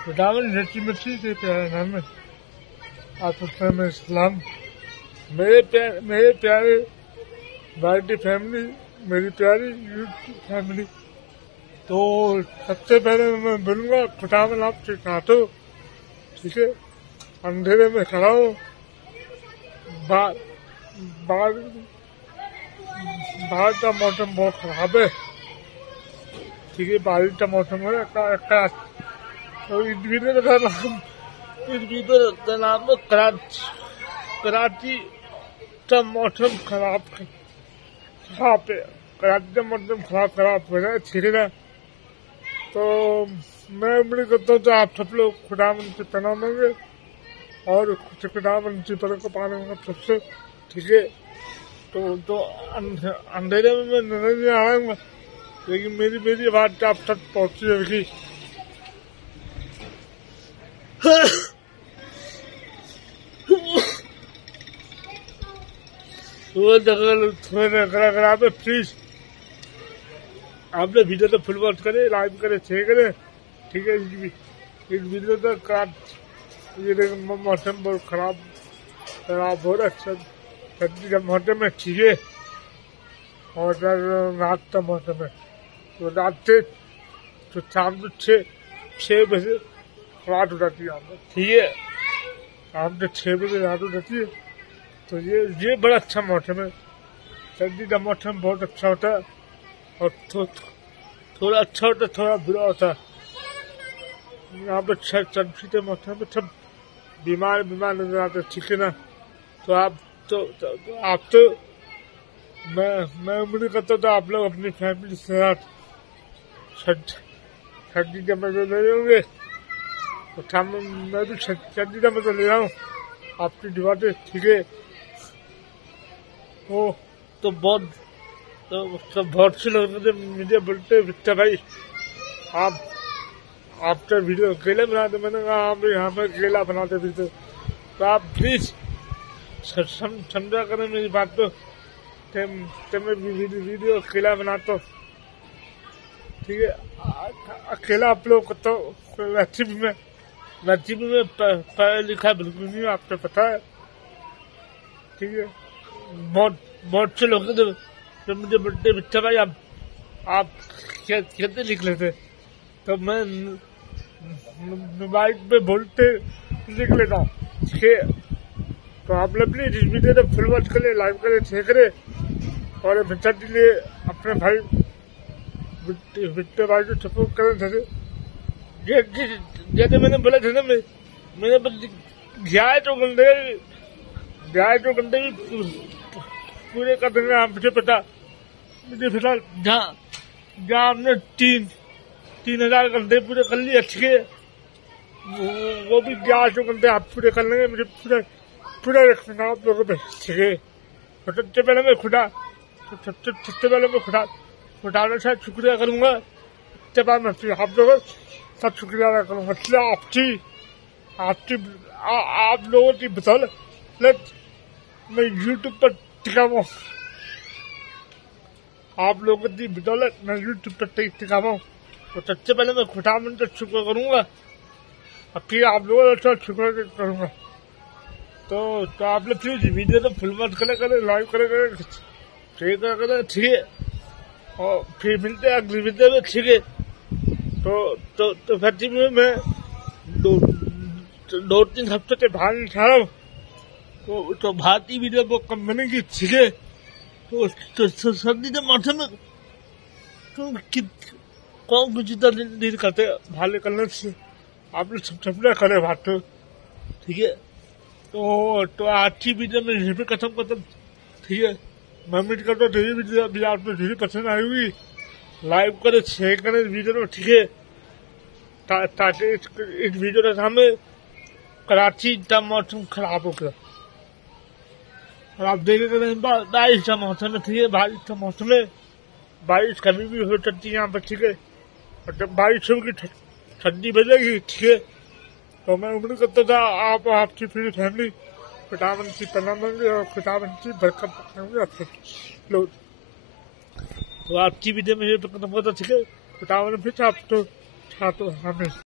खुदावन सच्ची मसीह के प्यारे नाम में आप सबसे में इस्लाम। मेरे प्यारे भाई की फैमिली, मेरी प्यारी यूट्यूब फैमिली, तो सबसे पहले मैं बोलूँगा खुदावन आपसे काटो, ठीक है। अंधेरे में खड़ा हो, बाहर का मौसम बहुत खराब है, ठीक है। बारिश का मौसम है। तो इस वीडियो का नाम है कराची का मौसम खराब है। कराची का मौसम खराब हो रहा है, ठीक है ना। तो मैं उम्मीद करता हूँ तो आप सब लोग खुदावंद से पनाह मांगे और खुदावंद से पर को पाने में सबसे, ठीक है। तो अंधेरे में मैं नजर नहीं आ रहा हूँ, लेकिन मेरी आवाज आप तक पहुँची होगी। अगर आप प्लीज आपने वीडियो तो फुल वॉच करे, लाइव करे, शेयर करे, ठीक है। इस वीडियो तक ये मौसम बहुत खराब हो रहा है, सर्दी का मौसम है, ठीक है। और रात का मौसम है, तो रात से तो शाम को 6 बजे रात हो जाती है, ठीक है। शाम से 6 बजे रात हो जाती है। तो ये बड़ा अच्छा मौसम है। सर्दी का मौसम बहुत अच्छा होता है, और थोड़ा अच्छा होता है, थोड़ा बुरा होता है। यहाँ पे सर्दी के मौसम में सब बीमार नजर आते, ठीक है ना। तो आप तो मैं उम्मीद करता हूँ तो आप लोग अपनी फैमिली के साथ सर्दी का मजा ले लेंगे। तो मैं भी सर्दी का मजा ले रहा हूँ आपकी दुआ से, ठीक है। तो बहुत से लोग मुझे बोलते विक्टर भाई आप तो वीडियो अकेले बनाते। मैंने कहा आप यहाँ पर अकेला बनाते वीडियो, तो आप प्लीज समझा करें मेरी बात। तो मैं वीडियो अकेला बनाता हूँ, ठीक है। अकेला आप लोग को तो रेसिपी में पढ़ा लिखा बिल्कुल नहीं, आपको पता है, ठीक है। बहुत से लोग तो मुझे बोलते बच्चा भाई आप कैसे लिख लेते। तो मैं मोबाइल पे बोलते लिख लेता हूँ, ठीक है। तो आप लोग प्लीज इस वीडियो को फुल वॉच करें, लाइव करें, शेयर करें, और बच्चा के लिए अपने भाई बिट्टे भाई को सपोर्ट करें। जैसे मैंने बोला था ना, मैंने गाय तो गंदे भी पूरे कर देंगे। मुझे पता फिलहाल जहाँ हमने 3,000 घंटे पूरे कर लिए, ठीक है। वो भी 1100 घंटे आप पूरे कर लेंगे। मुझे पूरा रखना आप लोगों पे, ठीक है। तो सबसे पहले मैं खुदा का शुक्रिया करूँगा। उसके बाद मैं फिर आप लोगों सब शुक्रिया अदा करूँगा। आप लोगों की बदौलत मैं यूट्यूब पर टिका हुआ हूँ। आप लोगों की बदौलत मैं यूट्यूब पर टिका हुआ हूँ। तो सबसे पहले मैं खुदावंद का शुक्र करूँगा, और फिर आप लोगों का शुक्र करूँगा। तो आप लोग प्लीज वीडियो तो फुल वॉच करें, लाइव करें, शेयर करें, ठीक है। और फिर मिलते हैं अगली वीडियो में, ठीक है। तो सच्ची में मैं 2-3 हफ्ते से बाहर नहीं खा रहा हूँ, तो भारतीय वीडियो बहुत कम बनेगी, ठीक है। तो सर्दी के मौसम में कौन कुछ नहीं करते बाहर निकलने से। आप लोग सब करे बात, तो ठीक है। तो आज की वीडियो में यहीं पे खत्म करता, ठीक है। मैं उम्मीद करता हूँ ये वीडियो अभी आपको जरूर पसंद आई होगी। लाइव करें, शेयर करें वीडियो को, ठीक है। ताकि इस वीडियो के सामने कराची का मौसम खराब हो गया, और आप देखेंगे बारिश का मौसम है, ठीक है। बारिश का मौसम है, बारिश कभी भी हो सकती है यहाँ पर, ठीक है। और जब बारिश होगी ठंडी बजेगी, ठीक है। तो मैं उम्मीद करता था आपकी पूरी फैमिली खुदावंद की पनाह मांगे और खुदावंद की बरकत मांगे आप लोग। तो आपकी वीडियो में ये खत्म होता, ठीक है। खुदावंद फिर आप तो वबरकातुहू। आमीन।